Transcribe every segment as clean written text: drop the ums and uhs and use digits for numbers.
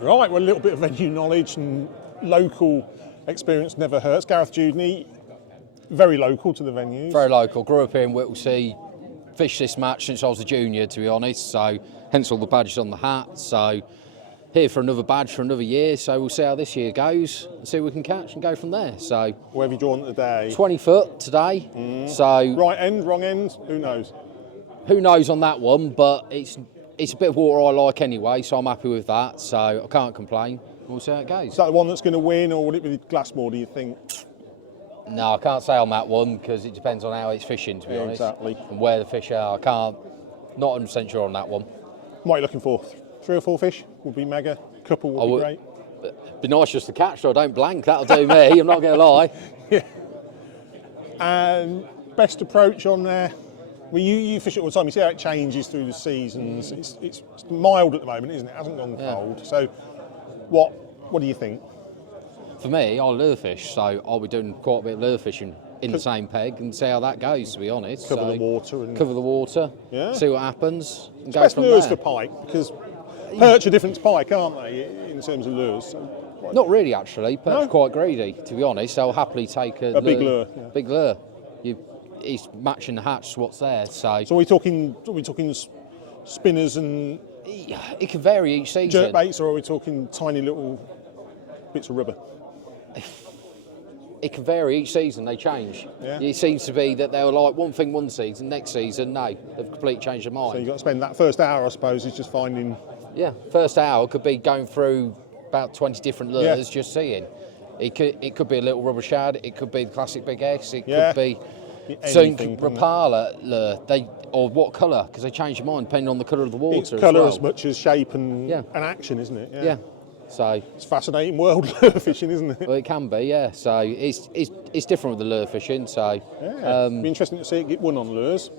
Right, well, a little bit of venue knowledge and local experience never hurts. Gareth Dewdney, very local to the venues. Very local. Grew up here in Whittlesea. Fished this match since I was a junior, to be honest. So hence all the badges on the hat. So here for another badge for another year. So we'll see how this year goes and see what we can catch and go from there. So Where have you drawn today? 20 foot today. So Right end, wrong end, who knows? who knows on that one, but it's a bit of water I like anyway, so I'm happy with that. So I can't complain. We'll see how it goes. Is that the one that's going to win, or will it be Glassmore, do you think? No, I can't say on that one because it depends on how it's fishing, to be honest. Exactly. And where the fish are. I can't, not 100% sure on that one. What are you looking for? 3 or 4 fish would be mega. Couple would be great. Be nice just to catch so I don't blank. That'll do me. I'm not going to lie. Yeah. And best approach on there? Well, you fish it all the time. You see how it changes through the seasons. It's mild at the moment, isn't it? It hasn't gone cold. So, what do you think? For me, I lure fish, so I'll be doing quite a bit of lure fishing in the same peg and see how that goes, to be honest. Cover the water and cover the water. Yeah. See what happens and go best from lures there. for pike, because perch are different to pike, aren't they, in terms of lures? So, Not really, actually. Perch No? are quite greedy, to be honest. I'll happily take a big lure. Yeah. Big lure. He's matching the hatch to what's there. So are we talking spinners and it can vary each season. jerk baits, or are we talking tiny little bits of rubber? It can vary each season, they change. Yeah. It seems to be that they were like one thing one season, next season, no, they've completely changed their mind. So you've got to spend that first hour, I suppose, is just finding... Yeah, first hour could be going through about 20 different lures, just seeing. It could be a little rubber shad, it could be the classic Big X, it could be Zunk Rapala lure, or what colour, because they change their mind depending on the colour of the water. It's colour well. as much as shape and action, isn't it? Yeah. So it's a fascinating world, lure fishing, isn't it? Well, it can be, yeah. So it's different with the lure fishing. So it'll be interesting to see it get won on lures.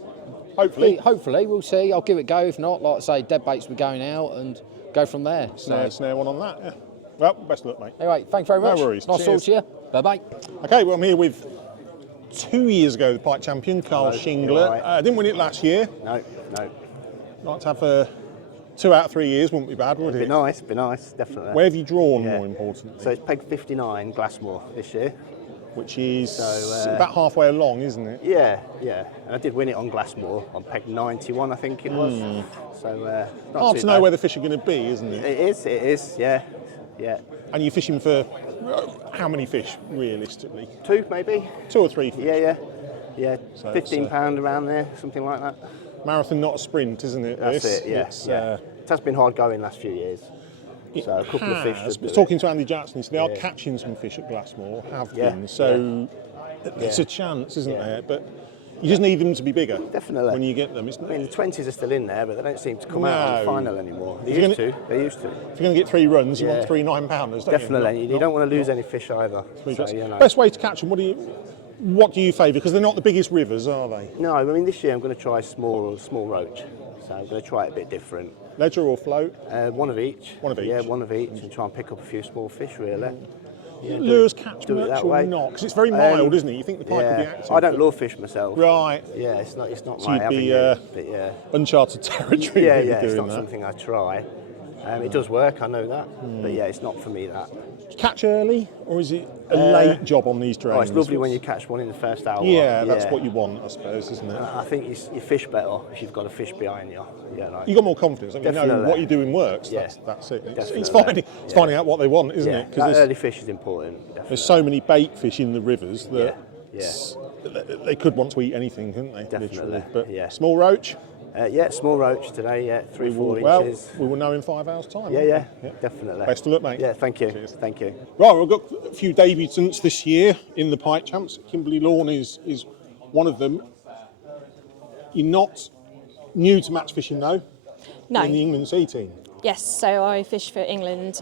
Hopefully, we'll see. I'll give it a go. If not, like I say, dead baits will be going out and go from there. Snare one on that. Yeah. Well, best of luck, mate. Anyway, thanks very much. No worries. Nice to talk to you. Bye bye. Okay, well, I'm here with 2 years ago the Pike champion, Carl Shingler. Didn't win it last year. No. Like to have 2 out of 3 years wouldn't be bad, would it? Be nice, definitely. Where have you drawn, more importantly? So it's peg 59 Glassmore this year. Which is about halfway along, isn't it? Yeah. And I did win it on Glassmore on peg 91, I think it was. So not hard too to know bad. where the fish are going to be, isn't it? It is, yeah. And you're fishing for how many fish, realistically? 2 maybe. 2 or 3 fish? Yeah. So £15 around there, something like that. Marathon, not a sprint, isn't it? That's it, yeah. It has been hard going last few years. So a couple of fish. Talking to Andy Jackson, so they are catching some fish at Glassmore, have been. So it's a chance, isn't there? But you just need them to be bigger. Definitely. When you get them. I mean, the 20s are still in there, but they don't seem to come out in the final anymore. They used to. If you're going to get 3 runs, you want 3 9-pounders, don't Definitely. You don't want to lose any fish either. So, Best way to catch them, what do you favour? Because they're not the biggest rivers, are they? No, I mean, this year I'm going to try small roach. So I'm going to try it a bit different. Ledger or float? One of each. One of each? Yeah, one of each, and try and pick up a few small fish, really. Yeah, lures catch much or not? Because it's very mild, isn't it? You think the pike will be active? I don't lure fish myself. Right. Yeah, it's not So my you'd avenue. be uncharted territory. Yeah, it's not something I try. It does work, I know that. But yeah, it's not for me, that. Catch early, or is it a late job on these drains? Oh, it's lovely when you catch one in the first hour. Yeah, that's what you want, I suppose, isn't it? I think you fish better if you've got a fish behind you. You got more confidence. You know what you're doing works. Yeah. That's it. It's finding out what they want, isn't it? Because early fish is important. Definitely. There's so many bait fish in the rivers that they could want to eat anything, couldn't they? Definitely. But small roach. Small roach today. 3-4 inches. We will know in 5 hours' time. Yeah, definitely. Best of luck, mate. Yeah, thank you. Cheers. Thank you. Right, we've got a few debutants this year in the Pike Champs. Kimberley Lawn is one of them. You're not new to match fishing, though? No. In the England C team? Yes, so I fished for England.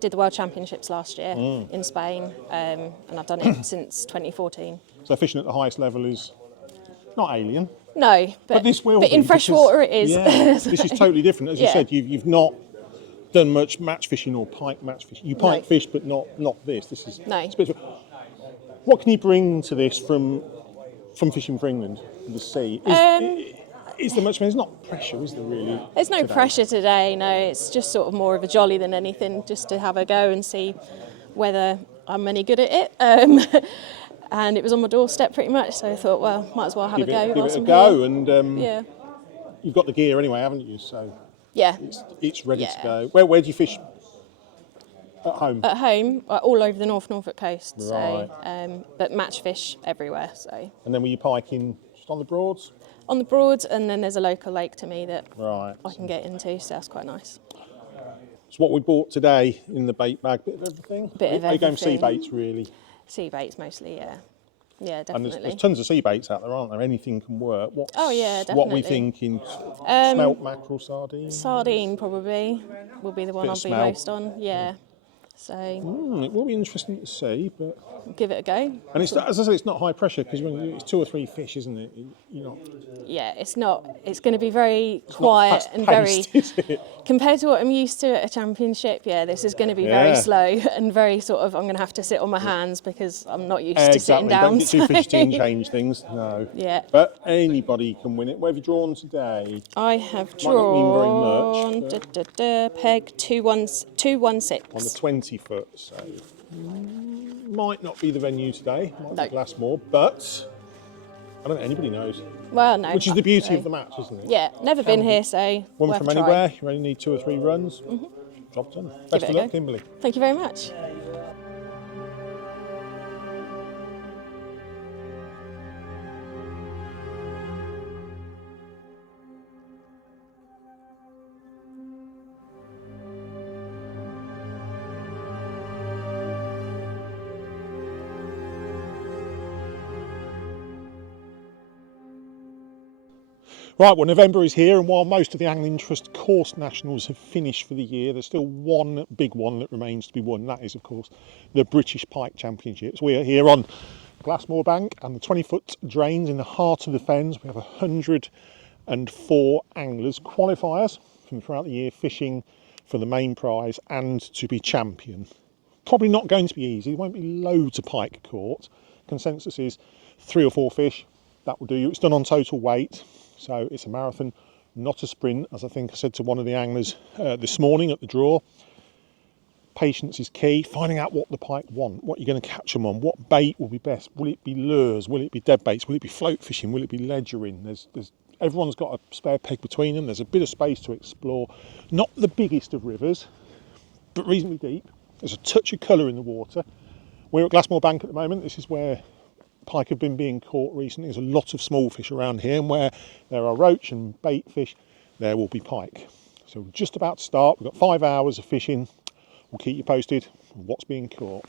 Did the World Championships last year in Spain, and I've done it since 2014. So fishing at the highest level is not alien. No, but this will but be in freshwater it is. Yeah, this is totally different. As you said, you've not done much match fishing or pike match fishing. You pike fish, but not this. This is What can you bring to this from fishing for England, the sea? Is there much? There's not pressure, is there really? There's no today? pressure today, no. It's just sort of more of a jolly than anything, just to have a go and see whether I'm any good at it. And it was on my doorstep pretty much, so I thought, well, might as well have a go. Give whilst it a I'm go, here. and Yeah. you've got the gear anyway, haven't you? So Yeah. it's ready Yeah. to go. Where do you fish? At home. At home, all over the Norfolk coast. Right. So, but match fish everywhere. So And then were you piking just on the Broads? on the Broads, and then there's a local lake to me that Right. I can get into, so that's quite nice. So what we bought today in the bait bag, bit of everything. Bit of Are you going everything. sea baits really? Sea baits mostly, yeah. Yeah, And definitely. there's tons of sea baits out there, aren't there? Anything can work. Oh, yeah, What we definitely. thinking? Smelt, mackerel, sardines. Sardine probably will be the one Bit I'll of be smell. most on. Yeah. So It will be interesting to see, but give it a go. and it's, as I said, it's not high pressure because it's 2 or 3 fish, isn't it? You're not Yeah, it's not. It's going to be very quiet and very fast-paced, is it? compared to what I'm used to at a championship. Yeah, this is going to be very Yeah. slow and very sort of. I'm going to have to sit on my hands because I'm not used to sitting Exactly. down. Don't get too so- fidgety and change things. No. Yeah. But anybody can win it. What have you drawn today? I have Might not mean very drawn much, peg 216. On the 20 foot, so might not be the venue today, might No. be Glassmore, but I don't think anybody knows. Well, no. Which is the beauty so- of the match, isn't it? Yeah, never been here, so One worth from a try. anywhere, you only need 2 or 3 runs. Job done. Best it of a luck, go. Kimberly. Thank you very much. Right, well, November is here, and while most of the Angling Trust Course Nationals have finished for the year, there's still one big one that remains to be won. That is, of course, the British Pike Championships. We are here on Glassmore Bank and the 20-foot drains in the heart of the Fens. We have 104 anglers, qualifiers from throughout the year, fishing for the main prize and to be champion. Probably not going to be easy. There won't be loads of pike caught. Consensus is 3 or 4 fish. That will do you. It's done on total weight. So it's a marathon, not a sprint, as I think I said to one of the anglers this morning at the draw. Patience is key, finding out what the pike want, what you're going to catch them on, what bait will be best. Will it be lures? Will it be dead baits? Will it be float fishing? Will it be ledgering? Everyone's got a spare peg between them. There's a bit of space to explore. Not the biggest of rivers, but reasonably deep. There's a touch of colour in the water. We're at Glassmore Bank at the moment. This is where pike have been being caught recently. There's a lot of small fish around here, and where there are roach and bait fish, there will be pike. So we're just about to start. We've got 5 hours of fishing. We'll keep you posted on what's being caught.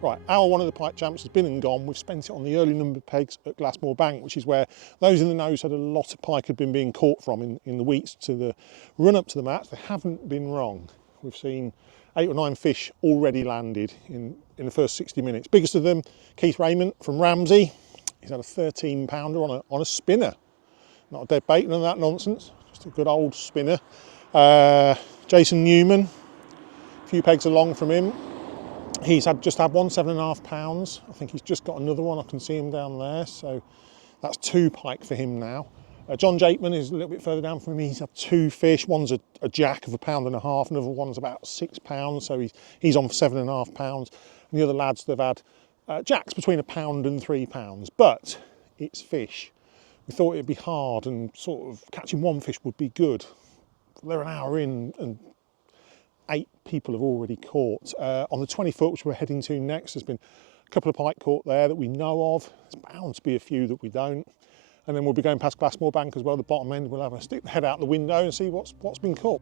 Right, hour 1 of the Pike Champs has been and gone. We've spent it on the early number pegs at Glassmore Bank, which is where those in the know said a lot of pike had been being caught from in the weeks to the run up to the match. They haven't been wrong. We've seen 8 or 9 fish already landed in the first 60 minutes. Biggest of them, Keith Rayment from Ramsey. He's had a 13 pounder on a spinner. Not a dead bait, none of that nonsense. Just a good old spinner. Jason Newman, a few pegs along from him. He's just had one 7.5 pounds. I think he's just got another one. I can see him down there. So that's 2 pike for him now. John Jakeman is a little bit further down from me. He's had 2 fish. One's a jack of £1.5 pound. Another one's about £6. So he's on for 7.5 pounds. And the other lads, they've had jacks between £1 and £3. But it's fish. We thought it'd be hard and sort of catching one fish would be good. They're an hour in and 8 people have already caught. On the 20 foot, which we're heading to next, there's been a couple of pike caught there that we know of. There's bound to be a few that we don't. And then we'll be going past Glassmore Bank as well, the bottom end. We'll have a stick the head out the window and see what's been caught.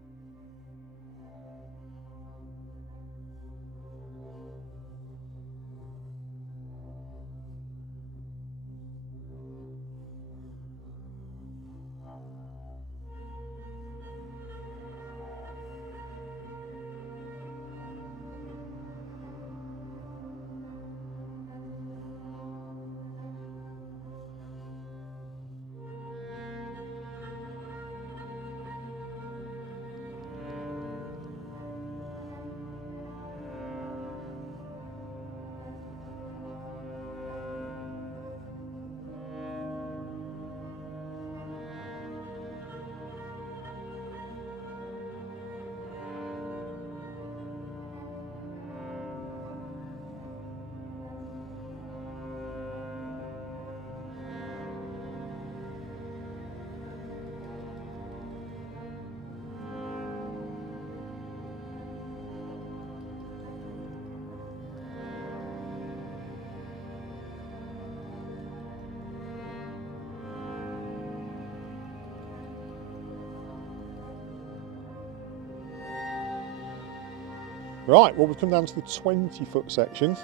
Right, well, we've come down to the 20-foot section.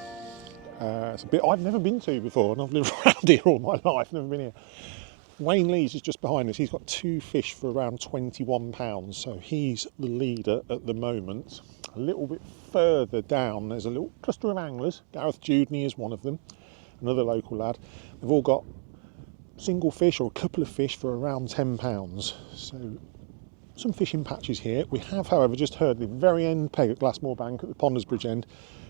It's a bit I've never been to before, and I've lived around here all my life, never been here. Wayne Lees is just behind us. He's got 2 fish for around £21, so he's the leader at the moment. A little bit further down, there's a little cluster of anglers. Gareth Dewdney is one of them, another local lad. They've all got single fish or a couple of fish for around £10. So some fishing patches here. We have, however, just heard the very end peg at Glassmore Bank at the Ponders Bridge end.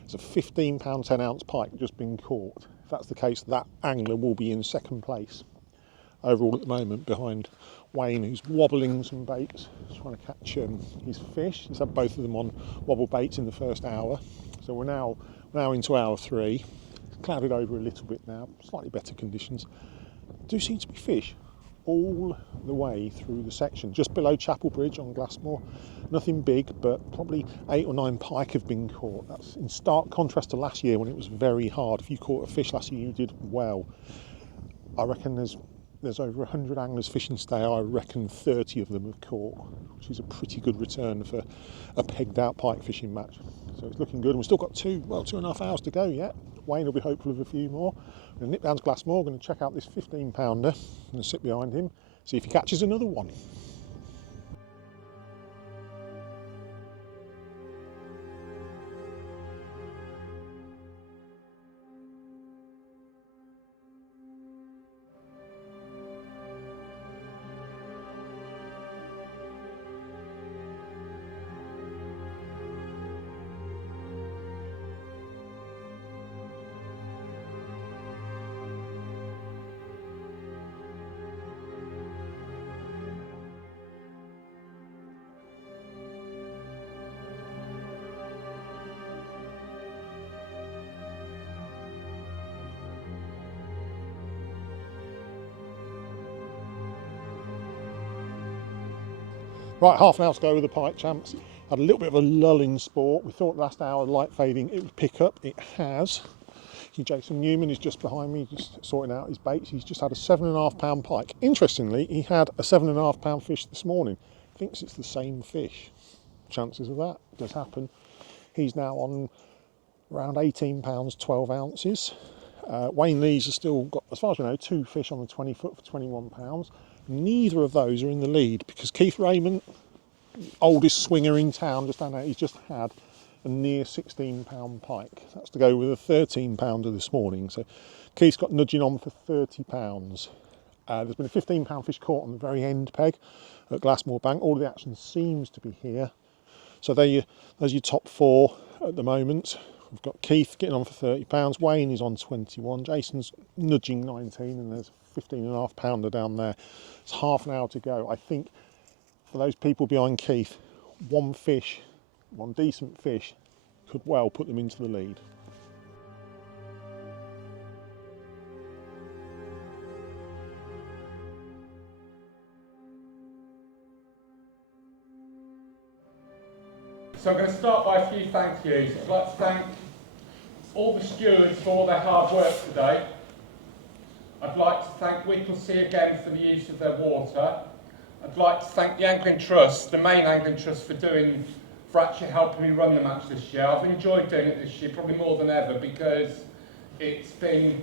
It's a £15 10-ounce pike just been caught. If that's the case, that angler will be in second place overall at the moment, behind Wayne, who's wobbling some baits, trying to catch his fish. He's had both of them on wobble baits in the first hour. So we're now into hour 3. It's clouded over a little bit now, slightly better conditions. Do seem to be fish all the way through the section, just below Chapel Bridge on Glassmore. Nothing big, but probably 8 or 9 pike have been caught. That's in stark contrast to last year when it was very hard. If you caught a fish last year, you did well. I reckon there's over 100 anglers fishing today. I reckon 30 of them have caught, which is a pretty good return for a pegged out pike fishing match. So it's looking good, and we've still got 2.5 hours to go yet. Wayne will be hopeful of a few more. I'm going to nip down to Glassmore, going to check out this 15-pounder, and sit behind him, see if he catches another one. Right, half an hour to go with the pike champs. Had a little bit of a lull in sport. We thought last hour, light fading, it would pick up. It has. Jason Newman is just behind me, just sorting out his baits. He's just had a 7.5 pike. Interestingly, he had a 7.5 fish this morning. Thinks it's the same fish. Chances of that does happen. He's now on around £18, 12 ounces. Wayne Lees has still got, as far as we know, 2 fish on the 20 foot for £21. Neither of those are in the lead because Keith Rayment, oldest swinger in town, just down there, he's just had a near £16 pike. That's to go with a 13-pounder this morning. So Keith's got nudging on for £30. There's been a £15 fish caught on the very end peg at Glassmore Bank. All of the action seems to be here. So there's your top 4 at the moment. We've got Keith getting on for £30. Wayne is on 21. Jason's nudging 19, and there's a 15.5 pounder down there. It's half an hour to go. I think for those people behind Keith, one decent fish, could well put them into the lead. So I'm going to start by a few thank yous. I'd like to thank all the stewards for all their hard work today. I'd like to thank Whittlesey again for the use of their water. I'd like to thank the Angling Trust, the main Angling Trust, for actually helping me run the match this year. I've enjoyed doing it this year, probably more than ever, because it's been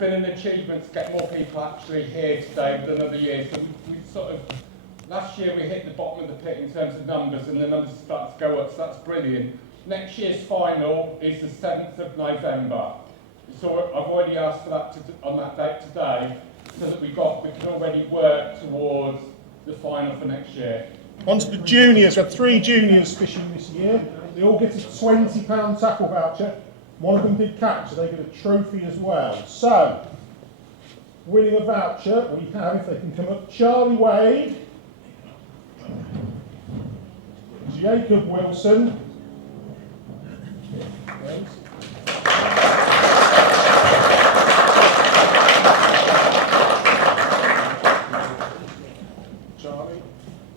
an achievement to get more people actually here today than other years. So last year we hit the bottom of the pit in terms of numbers, and the numbers start to go up, so that's brilliant. Next year's final is the 7th of November. So I've already asked for that on that date today, so that we can already work towards the final for next year. On to the juniors. We had 3 juniors fishing this year. They all get a £20 tackle voucher. One of them did catch, so they get a trophy as well. So, winning a voucher, we have, if they can come up, Charlie Wade, Jacob Wilson, Charlie,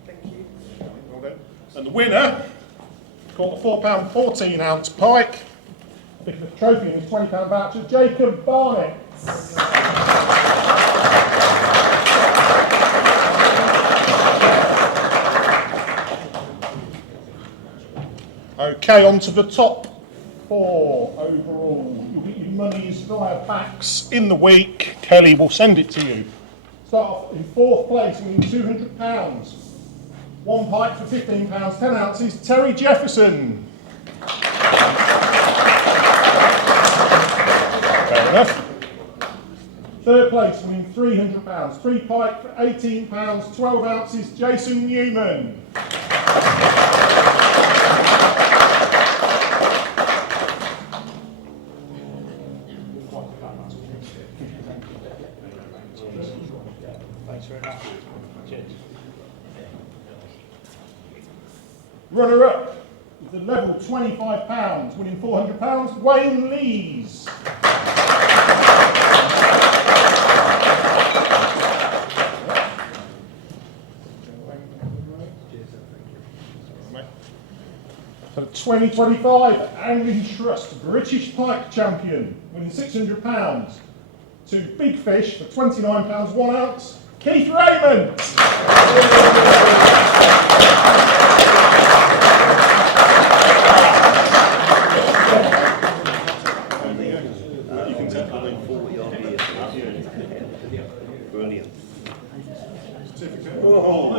thank you. Well done. And the winner caught a £4 14-ounce pike, picking the trophy and his £20 voucher, Jacob Barnett. Okay, on to the top 4 overall. You'll get your monies via backs in the week. Kelly will send it to you. Start off in 4th place, winning £200. 1 pike for £15, 10 ounces, Terry Jefferson. Fair enough. 3rd place, winning £300. 3 pike for £18, 12 ounces, Jason Newman. Runner up is the level £25, winning £400, Wayne Lees. For the 2025 Angling Trust British Pike Champion, winning £600, 2 big fish for £29 1 ounce, Keith Rayment. Brilliant. Oh,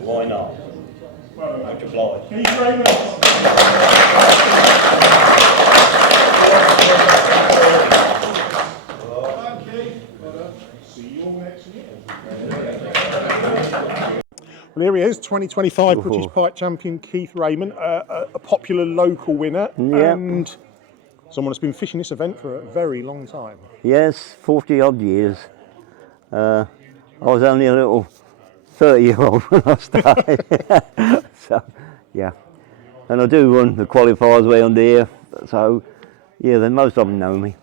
why not? Much obliged. Keith Rayment. See you all next year. Well, here he is, 2025 British Pike Champion Keith Rayment, a popular local winner, and someone that's been fishing this event for a very long time. Yes, 40 odd years. I was only a little 30-year-old when I started. So, yeah. And I do run the qualifiers around here, so yeah, then most of them know me.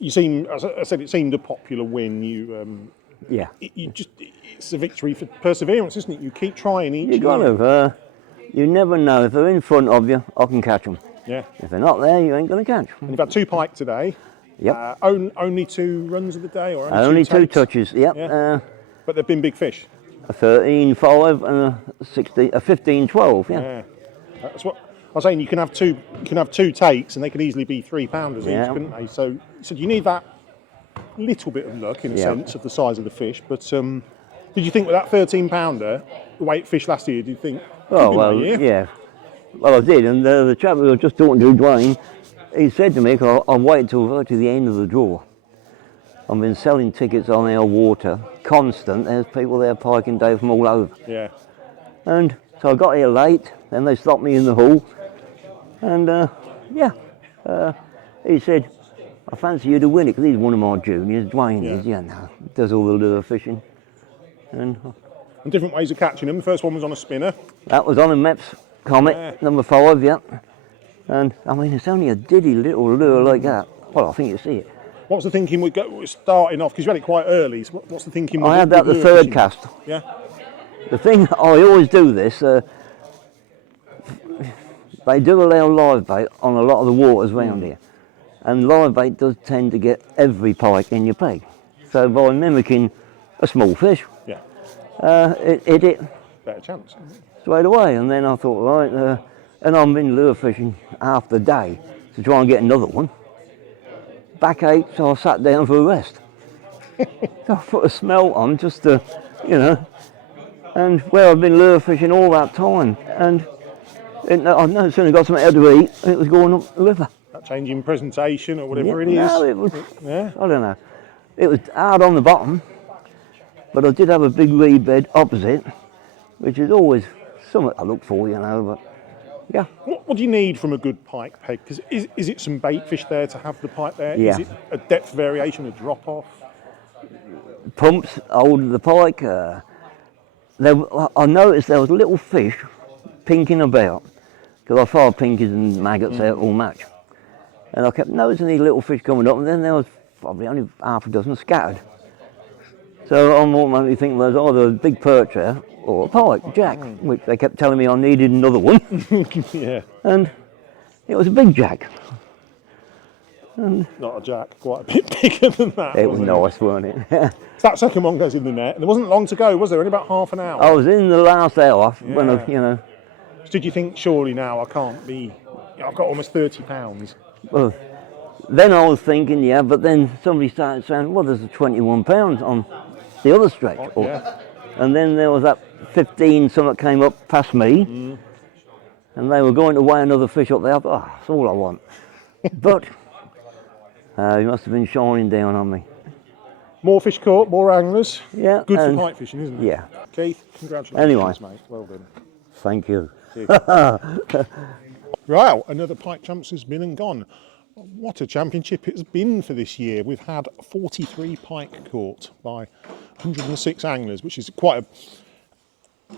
You seem, as I said, it seemed a popular win. It's a victory for perseverance, isn't it? You keep trying each year. You got to. You never know. If they're in front of you, I can catch them. Yeah. If they're not there, you ain't going to catch them. And you've had 2 pike today. Yep. Only 2 runs of the day, or only 2 takes? touches. Yep. Yeah. But they've been big fish. A 13.5 and a 15.12. Yeah. That's what I was saying. You can have 2 takes, and they can easily be 3-pounders each, couldn't they? So you need that little bit of luck in a sense of the size of the fish. But did you think with that 13-pounder, the way it fished last year, did you think? Well, yeah. Well, I did, and the chap we were just talking to, Dwayne, he said to me, I'll wait till the end of the draw. I've been selling tickets on our water, constant. There's people there piking day from all over. Yeah. And so I got here late, then they stopped me in the hall. And yeah, he said, I fancy you to win it, because he's one of my juniors, Dwayne is, you know, does all the lure fishing. And different ways of catching them. The first one was on a spinner. that was on a Mepps Comet, number 5, And I mean, it's only a diddy little lure like that. Well, I think you see it. What's the thinking with starting off, because you had it quite early, so what's the thinking with I had that the lure third fishing? cast. Yeah. The thing, I always do this, they do allow live bait on a lot of the waters around here. And live bait does tend to get every pike in your peg. So by mimicking a small fish, it hit it Better chance. straight away. And then I thought, right, and I've been lure fishing half the day to try and get another one. Back ached, so I sat down for a rest. So I put a smelt on just to, you know, and where I've been lure fishing all that time. And I no sooner got something to eat, and it was going up the river. That changing presentation or whatever it is. No, it was, I don't know. It was hard on the bottom, but I did have a big reed bed opposite, which is always something I look for, you know, but yeah. What do you need from a good pike peg? Because is it some bait fish there to have the pike there? Yeah. Is it a depth variation, a drop off? Pumps hold the pike. I noticed there was little fish pinking about, because I fired pinkies and maggots out all match. And I kept noticing these little fish coming up, and then there was probably only half a dozen scattered. So I'm automatically thinking there's either a big perch there or a pike, jack, which they kept telling me I needed another one. Yeah. And it was a big jack. And not a jack, quite a bit bigger than that. it was nice, wasn't it? So that second one goes in the net, and there wasn't long to go, was there? Only about half an hour. I was in the last hour when I, you know. Did you think, surely now I can't be, I've got almost 30 pounds. Well, then I was thinking, yeah, but then somebody started saying, well, there's a 21 pounds on the other stretch. Oh, yeah. And then there was that 15 something came up past me, and they were going to weigh another fish up there. I thought, oh, that's all I want. But he must have been shining down on me. More fish caught, more anglers. Yeah. Good for and- pike fishing, isn't it? Yeah. Keith, congratulations, Anyway. mate. Well done. Thank you. Right, another Pike Champs has been and gone. What a championship it's been for this year. We've had 43 pike caught by 106 anglers, which is quite a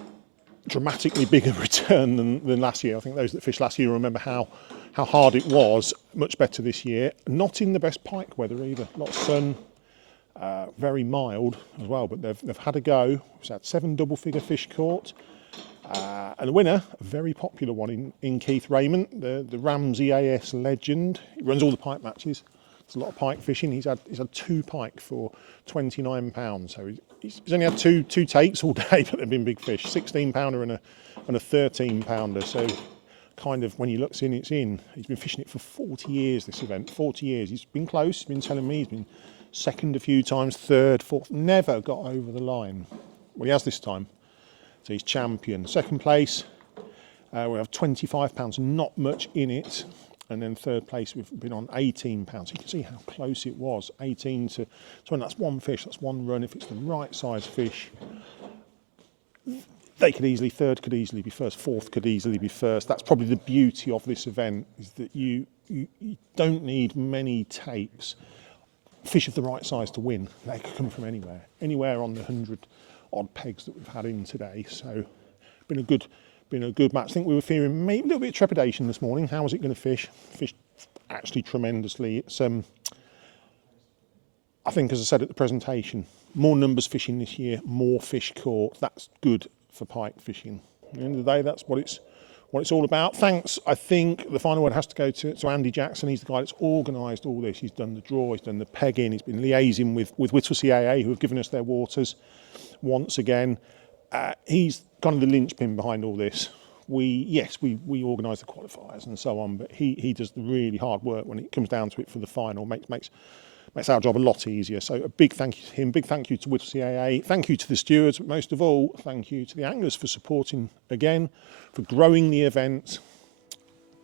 dramatically bigger return than last year. I think those that fished last year remember how hard it was. Much better this year. Not in the best pike weather either. A lot of sun, very mild as well, but they've had a go. We've had 7 double-figure fish caught. And the winner, a very popular one in Keith Rayment, the Ramsey AS legend. He runs all the pike matches. There's a lot of pike fishing. He's had 2 pike for £29. So he's only had two takes all day, but they've been big fish. 16-pounder and a 13-pounder. So kind of when he looks in, it's in. He's been fishing it for 40 years, this event. 40 years. He's been close. He's been telling me he's been second a few times, third, fourth. Never got over the line. Well, he has this time. So he's champion. Second place, we have £25, not much in it. And then third place, we've been on £18. You can see how close it was. 18 to 20, that's one fish, that's one run. If it's the right size fish, they could easily, third could easily be first, fourth could easily be first. That's probably the beauty of this event, is that you don't need many takes. Fish of the right size to win. They could come from anywhere on the 100 odd pegs that we've had in today. So been a good match. I think we were fearing maybe a little bit of trepidation this morning. How was it going to fish? Fished actually tremendously. It's I think, as I said at the presentation, more numbers fishing this year, more fish caught. That's good for pike fishing. At the end of the day, that's what it's all about. Thanks. I think the final word has to go to Andy Jackson. He's the guy that's organised all this. He's done the draw, he's done the pegging, he's been liaising with Whittlesey AA, who have given us their waters once again. He's kind of the linchpin behind all this. We organise the qualifiers and so on, but he does the really hard work when it comes down to it for the final. Makes our job a lot easier. So a big thank you to him, big thank you to Whittlesey AA, thank you to the stewards, but most of all, thank you to the anglers for supporting again, for growing the event.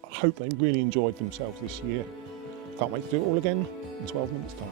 I hope they really enjoyed themselves this year. Can't wait to do it all again in 12 months' time.